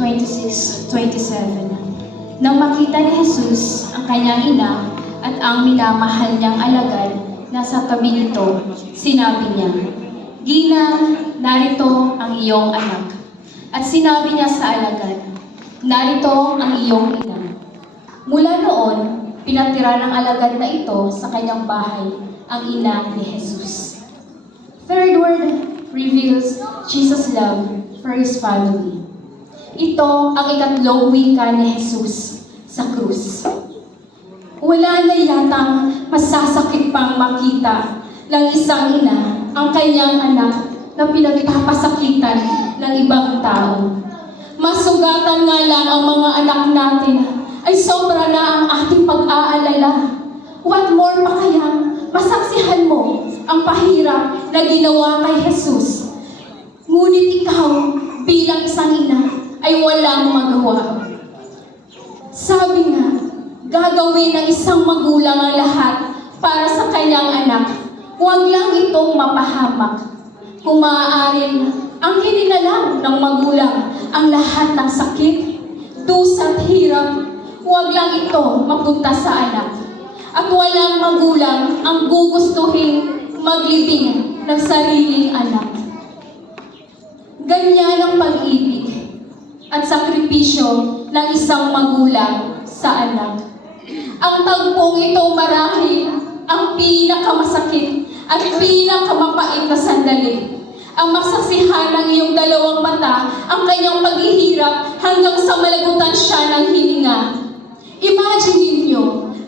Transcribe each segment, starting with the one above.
26:27. Nang makita ni Jesus ang kanyang ina at ang minamahal niyang alagad na sa tabi nito, sinabi niya, "Ginang, narito ang iyong anak." At sinabi niya sa alagad, "Narito ang iyong ina." Mula noon, pinatira ng alagad na ito sa kanyang bahay ang ina ni Jesus. Third word reveals Jesus' love for His family. Ito ang ikatlong wika ni Jesus sa krus. Wala na yatang masasakit pang makita ng isang ina ang kanyang anak na pinagpapasakitan ng ibang tao. Masugatan nga lang ang mga anak natin ay sobra na ang ating pag-aalala. What more pa kayang masaksihan mo ang pahirap na ginawa kay Jesus? Ngunit ikaw bilang isang ina ay walang magawa. Sabi nga, gagawin ng isang magulang ang lahat para sa kanyang anak. Huwag lang itong mapahamak. Kung maaari, ang hininalang ng magulang ang lahat ng sakit, dusa at hirap. Huwag lang ito mapunta sa anak. At walang magulang ang gugustuhin maglibing ng sariling anak. Ganyan ang pag-ibig at sakripisyo ng isang magulang sa anak. Ang tagpong ito marahil ang pinakamasakit at pinakamapait na sandali. Ang masaksihan ng iyong dalawang mata ang kanyang paghihirap hanggang sa malagutan siya ng hininga. Imagine ninyo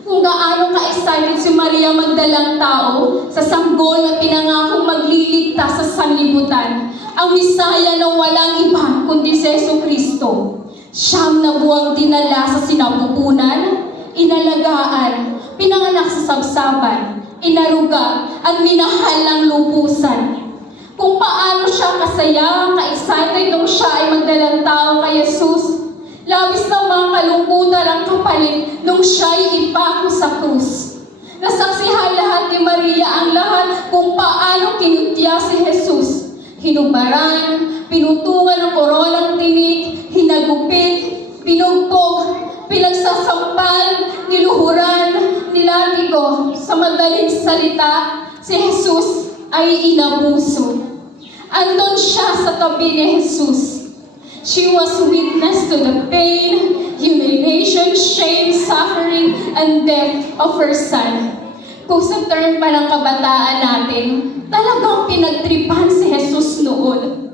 kung gaano ka-excited si Maria Magdalang tao sa sanggol na pinangakong magliligtas sa sanlibutan. Ang Misaya na walang iba kundi si Jesucristo. Siyam na buwang dinala sa sinapupunan, inalagaan, pinanganak sa sabsaban, inaruga, at minahal ng lubusan. Kung paano siya kasaya, ka-excited nung siya ay magdalang tao kay Jesus, labis na mga kalungkutan ang kapalit nung siya ay ipako sa krus. Nasaksihan lahat ni Maria ang lahat kung paano kinutya si Jesus. Hinubaran, pinutungan ng koronang tinik, hinagupit, pinugbog, pinagsasampal, niluhuran, nilatigo. Sa madaling salita, si Jesus ay inabuso. Andon siya sa tabi ni Jesus. She was witness to the pain, humiliation, shame, suffering, and death of her son. Kung sa term pa ng kabataan natin, talagang pinagtripan si Jesus noon.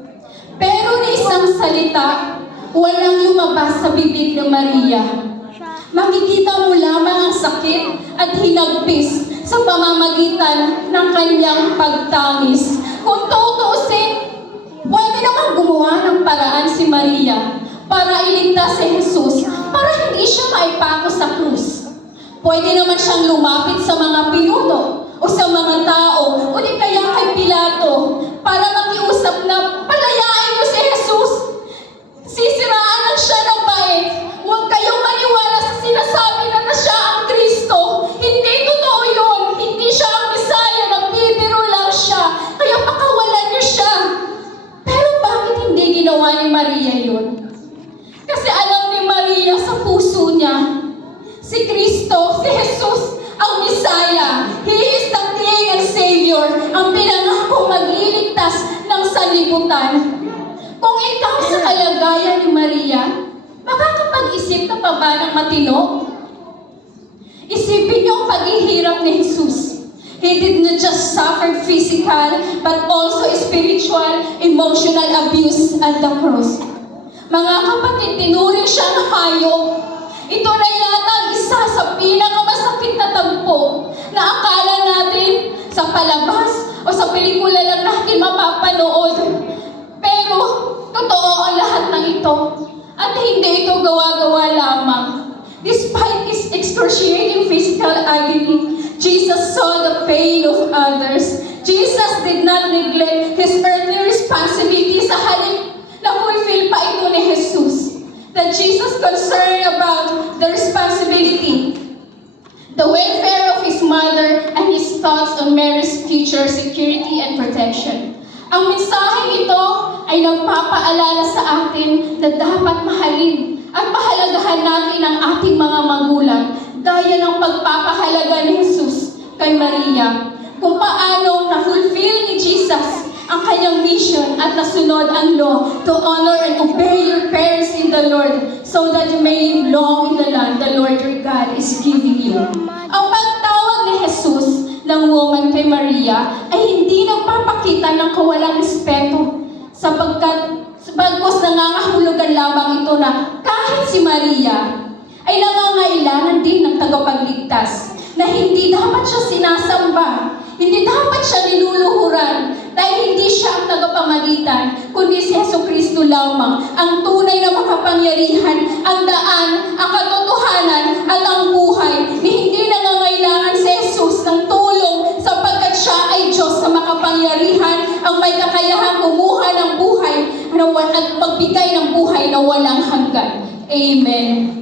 Pero ni isang salita, walang lumabas sa bibig ng Maria. Makikita mo lamang ang sakit at hinagpis sa pamamagitan ng kanyang pagtangis. Kung tutuusin, pwede naman gumawa ng paraan si Maria para iligtas si Jesus, para hindi siya maipako sa krus. Pwede naman siyang lumapit sa mga pinuno o sa mga tao o di kaya kay Pilato para makiusap na palayain mo si Jesus. Sisiraan lang siya ng bait. Huwag kayong maniwala sa sinasabi na siya ang Kristo. Hindi totoo yun. Hindi siya ang Misaya. Nagbibiro lang siya. Kaya pakawalan niyo siya. Pero bakit hindi ginawa ni Maria yun? Kasi alam ni Maria sa puso niya, si Kristo, si Jesus, ang Misaya. He is the King and Savior, ang pinangakong magliligtas ng sanlibutan. Kung ikaw sa kalagayan ni Maria, makakapag-isip ka pa ba ng matino? Isipin niyo ang paghihirap ni Jesus. He did not just suffer physical, but also spiritual, emotional abuse at the cross. Mga kapatid, tinuring siyang hayop. Ito na yata ang isa sa pinakamasakit na tagpo na akala natin sa palabas o sa pelikula lang natin mapapanood. Pero, totoo ang lahat ng ito. At hindi ito gawa-gawa lamang. Despite his excruciating physical agony, Jesus saw the pain of others. Jesus did not neglect his earthly responsibility sa halip na fulfill pa ito ni Jesus. That Jesus concerned about the responsibility, the welfare of his mother, and his thoughts on Mary's future security and protection. Ang mensaheng ito ay nagpapaalala sa atin na dapat mahalin at pahalagahan natin ang ating mga magulang gaya ng pagpapahalaga ni Jesus kay Maria. Kung paano na-fulfill ni Jesus ang kanyang mission at nasunod ang law to honor and obey your parents in the Lord so that you may live long in the land the Lord your God is giving you. Ang pagtawag ni Jesus ng woman kay Maria ay hindi nagpapakita ng kawalang respeto sapagkus nangangahulugan lamang ito na kahit si Maria ay nangangailangan din ng tagapagligtas na hindi dapat siya sinasamba, hindi dapat siya niluluhuran dahil hindi siya ang tagapamagitan, kundi si Jesucristo lamang, ang tunay na makapangyarihan, ang daan, ang katotohanan, at ang buhay, ni hindi nangangailangan si Jesus ng tulong sapagkat siya ay Diyos na makapangyarihan, ang may kakayahang kumuha ng buhay at magbigay ng buhay na walang hanggan. Amen.